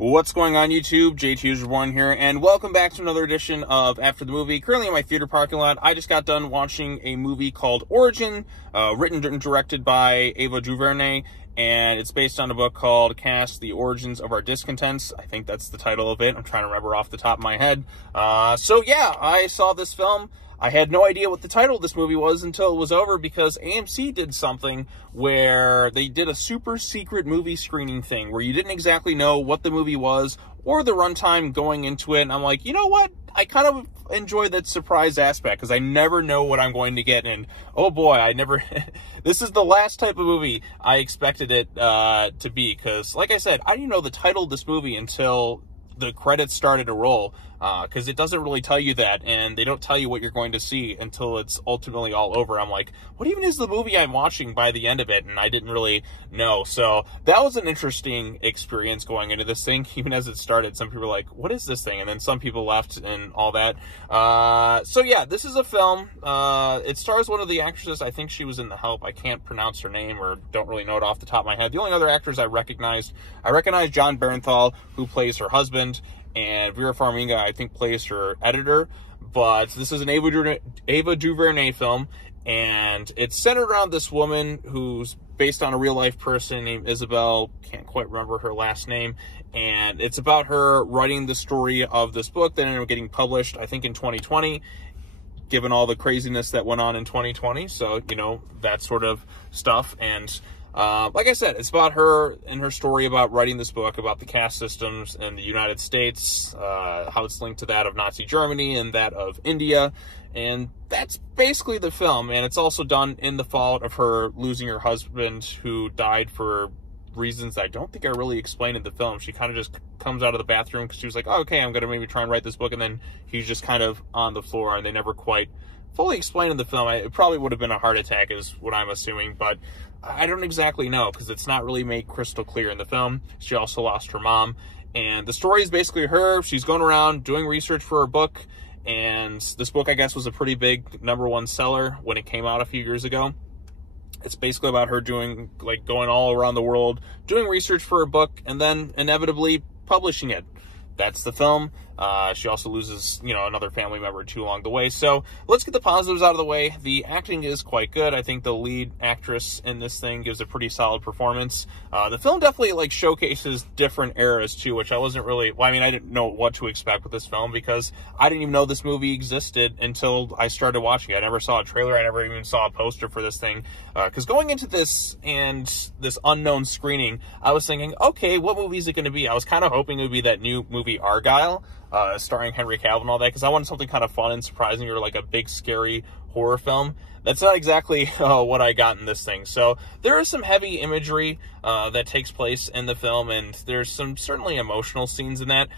What's going on YouTube? JT1 here, and welcome back to another edition of After the Movie. Currently in my theater parking lot, I just got done watching a movie called Origin, written and directed by Ava DuVernay, and it's based on a book called Caste, The Origins of Our Discontents. I think that's the title of it. I'm trying to remember off the top of my head. So yeah, I saw this film. I had no idea what the title of this movie was until it was over, because AMC did something where they did a super secret movie screening thing where you didn't exactly know what the movie was or the runtime going into it. And I'm like, you know what? I kind of enjoy that surprise aspect because I never know what I'm going to get. And oh boy, I never, this is the last type of movie I expected it to be. Because like I said, I didn't know the title of this movie until the credits started to roll, because it doesn't really tell you that, and they don't tell you what you're going to see until it's ultimately all over. I'm like, what even is the movie I'm watching by the end of it? And I didn't really know. So that was an interesting experience going into this thing. Even as it started, some people were like, what is this thing? And then some people left and all that. So yeah, this is a film. It stars one of the actresses. I think she was in The Help. I can't pronounce her name, or don't really know it off the top of my head. The only other actors I recognize John Bernthal, who plays her husband, and Vera Farmiga, I think, plays her editor. But this is an Ava DuVernay film, and it's centered around this woman who's based on a real-life person named Isabel. Can't quite remember her last name. And it's about her writing the story of this book that ended up getting published, I think, in 2020, given all the craziness that went on in 2020. So, you know, that sort of stuff. And like I said, it's about her and her story about writing this book about the caste systems in the United States, how it's linked to that of Nazi Germany and that of India. And that's basically the film. And it's also done in the fallout of her losing her husband, who died for reasons I don't think are really explained in the film. She kind of just comes out of the bathroom because she was like, oh, okay, I'm going to maybe try and write this book. And then he's just kind of on the floor, and they never quite fully explained in the film. It probably would have been a heart attack is what I'm assuming, but I don't exactly know because it's not really made crystal clear in the film. She also lost her mom, and the story is basically her. She's going around doing research for her book, and this book, I guess, was a pretty big #1 seller when it came out a few years ago. It's basically about her doing, like, going all around the world, doing research for her book, and then inevitably publishing it. That's the film. She also loses, you know, another family member or two along the way. So let's get the positives out of the way. The acting is quite good. I think the lead actress in this thing gives a pretty solid performance. The film definitely, like, showcases different eras too, which I wasn't really, well, I mean, I didn't know what to expect with this film because I didn't even know this movie existed until I started watching it. I never saw a trailer. I never even saw a poster for this thing. Because going into this and this unknown screening, I was thinking, okay, what movie is it going to be? I was kind of hoping it would be that new movie Argyle, starring Henry Cavill and all that, because I wanted something kind of fun and surprising, or like a big scary horror film. That's not exactly what I got in this thing. So there is some heavy imagery that takes place in the film, and there's some certainly emotional scenes in that.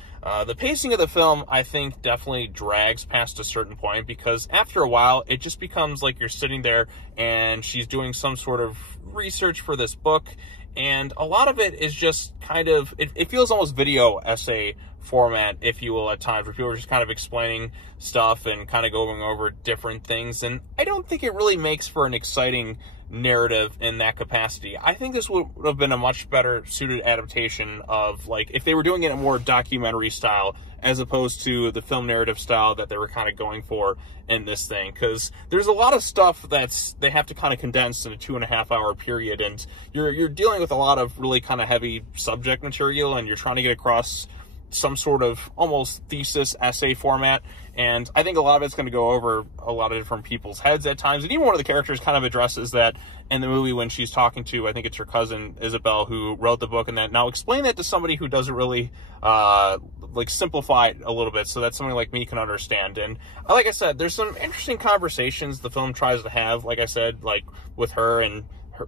The pacing of the film, I think, definitely drags past a certain point, because after a while, it just becomes like you're sitting there and she's doing some sort of research for this book, and a lot of it is just kind of, it feels almost video essay format, if you will, at times, where people are just kind of explaining stuff and kind of going over different things. And I don't think it really makes for an exciting narrative in that capacity. I think this would have been a much better suited adaptation of, like, if they were doing it in a more documentary style as opposed to the film narrative style that they were kind of going for in this thing. Because there's a lot of stuff that's, they have to kind of condense in a 2.5 hour period, and you're dealing with a lot of really kind of heavy subject material, and you're trying to get across some sort of almost thesis essay format. And I think a lot of it's going to go over a lot of different people's heads at times. And even one of the characters kind of addresses that in the movie when she's talking to, I think it's her cousin Isabel, who wrote the book. And that, now explain that to somebody who doesn't really like simplify it a little bit so that somebody like me can understand. And like I said, there's some interesting conversations the film tries to have, like I said, like with her and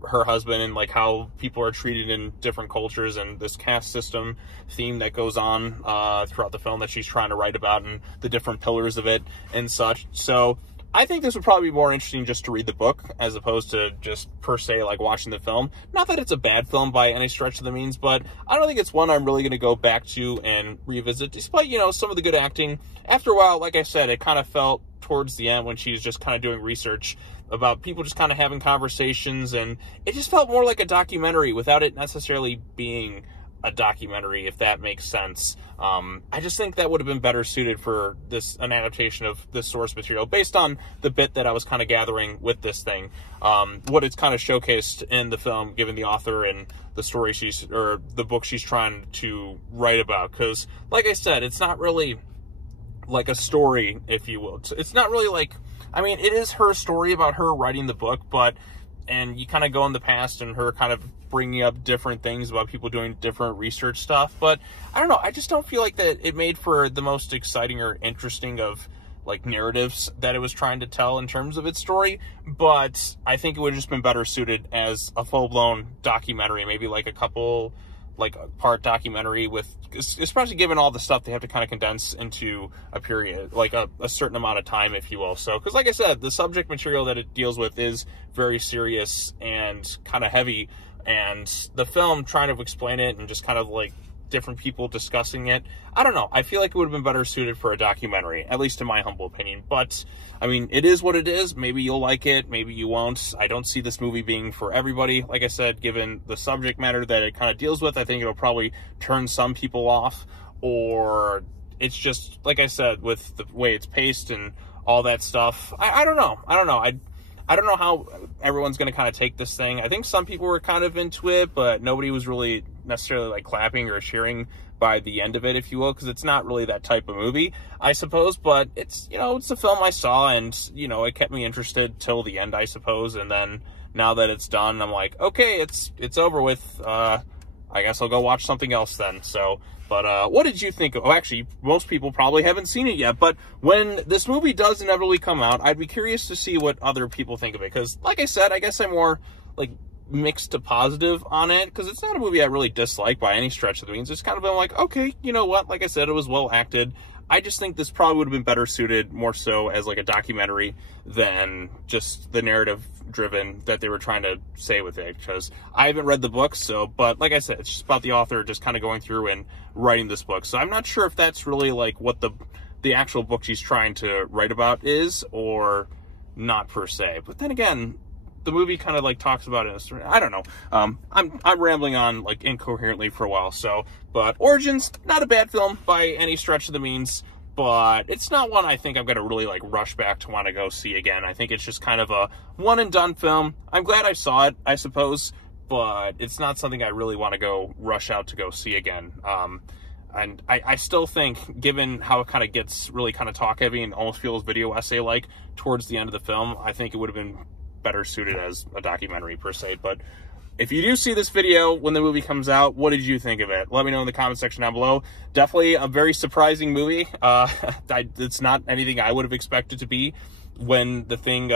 her husband, and like how people are treated in different cultures, and this caste system theme that goes on throughout the film that she's trying to write about, and the different pillars of it and such. So I think this would probably be more interesting just to read the book as opposed to just per se like watching the film. Not that it's a bad film by any stretch of the means, but I don't think it's one I'm really going to go back to and revisit, despite, you know, some of the good acting. After a while, like I said, it kind of felt towards the end when she's just kind of doing research about people just kind of having conversations, and it just felt more like a documentary without it necessarily being a documentary, if that makes sense. I just think that would have been better suited for an adaptation of this source material based on the bit that I was kind of gathering with this thing. What it's kind of showcased in the film, given the author and the story or the book she's trying to write about. Because, like I said, it's not really like a story, if you will. It's not really like, I mean, it is her story about her writing the book, and you kind of go in the past and her kind of bringing up different things about people doing different research stuff. But I don't know, I just don't feel like that it made for the most exciting or interesting of like narratives that it was trying to tell in terms of its story. But I think it would have just been better suited as a full-blown documentary, maybe like a couple, like a part documentary with, especially given all the stuff they have to kind of condense into a period, like a certain amount of time, if you will. So, because like I said, the subject material that it deals with is very serious and kind of heavy, and the film trying to explain it and just kind of like different people discussing it, I don't know, I feel like it would have been better suited for a documentary, at least in my humble opinion. But I mean, it is what it is. Maybe you'll like it, maybe you won't. I don't see this movie being for everybody. Like I said, given the subject matter that it kind of deals with, I think it'll probably turn some people off, or it's just, like I said, with the way it's paced and all that stuff, I don't know. I don't know how everyone's going to kind of take this thing. I think some people were kind of into it, but nobody was really necessarily like clapping or cheering by the end of it, if you will, because it's not really that type of movie, I suppose. But it's, you know, it's a film I saw, and, you know, it kept me interested till the end, I suppose. And then now that it's done, I'm like, okay, it's over with. I guess I'll go watch something else then. So, but what did you think? Oh, actually, most people probably haven't seen it yet, but when this movie does inevitably come out, I'd be curious to see what other people think of it. Because, like I said, I guess I'm more like mixed to positive on it, because it's not a movie I really dislike by any stretch of the means. It's kind of been like, okay, you know what? Like I said, it was well acted. I just think this probably would have been better suited more so as like a documentary than just the narrative driven that they were trying to say with it, because I haven't read the book. So, but like I said, it's just about the author just kind of going through and writing this book. So I'm not sure if that's really like what the actual book she's trying to write about is, or not per se. But then again, the movie kind of like talks about it. I don't know. I'm rambling on like incoherently for a while. So, but Origins, not a bad film by any stretch of the means, but it's not one I think I'm going to really like rush back to want to go see again. I think it's just kind of a one and done film. I'm glad I saw it, I suppose, but it's not something I really want to go rush out to go see again. And I still think, given how it kind of gets really kind of talk heavy and almost feels video essay like towards the end of the film, I think it would have been better suited as a documentary per se. But if you do see this video when the movie comes out, what did you think of it? Let me know in the comment section down below. Definitely a very surprising movie. It's not anything I would have expected to be when the thing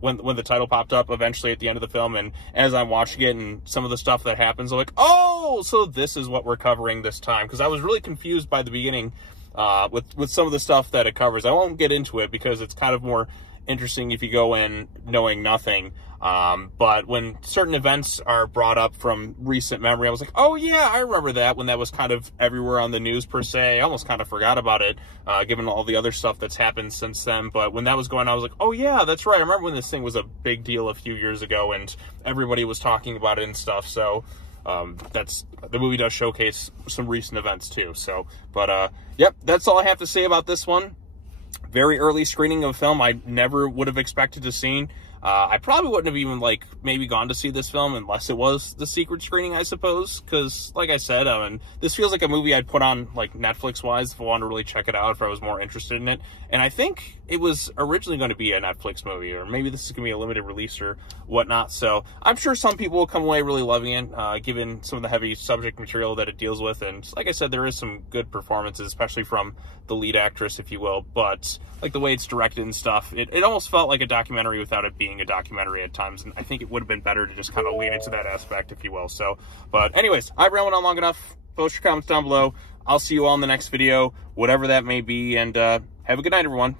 when the title popped up eventually at the end of the film, and as I'm watching it and some of the stuff that happens, I'm like, oh, so this is what we're covering this time, because I was really confused by the beginning with some of the stuff that it covers. I won't get into it because it's kind of more interesting if you go in knowing nothing, but when certain events are brought up from recent memory, I was like, oh yeah, I remember that, when that was kind of everywhere on the news per se. I almost kind of forgot about it, given all the other stuff that's happened since then. But when that was going on, I was like, oh yeah, that's right, I remember when this thing was a big deal a few years ago and everybody was talking about it and stuff. So the movie does showcase some recent events too. So, but yep, that's all I have to say about this one. Very early screening of a film I never would have expected to see. I probably wouldn't have even like maybe gone to see this film unless it was the secret screening, I suppose, because like I said, this feels like a movie I'd put on like Netflix wise if I wanted to really check it out, if I was more interested in it. And I think it was originally going to be a Netflix movie, or maybe this is going to be a limited release or whatnot. So I'm sure some people will come away really loving it, given some of the heavy subject material that it deals with. And like I said, there is some good performances, especially from the lead actress, if you will. But like the way it's directed and stuff, it almost felt like a documentary without it being a documentary at times, and I think it would have been better to just kind of lean into that aspect, if you will. So, but anyways, I've rambled on long enough. Post your comments down below. I'll see you all in the next video, whatever that may be, and have a good night, everyone.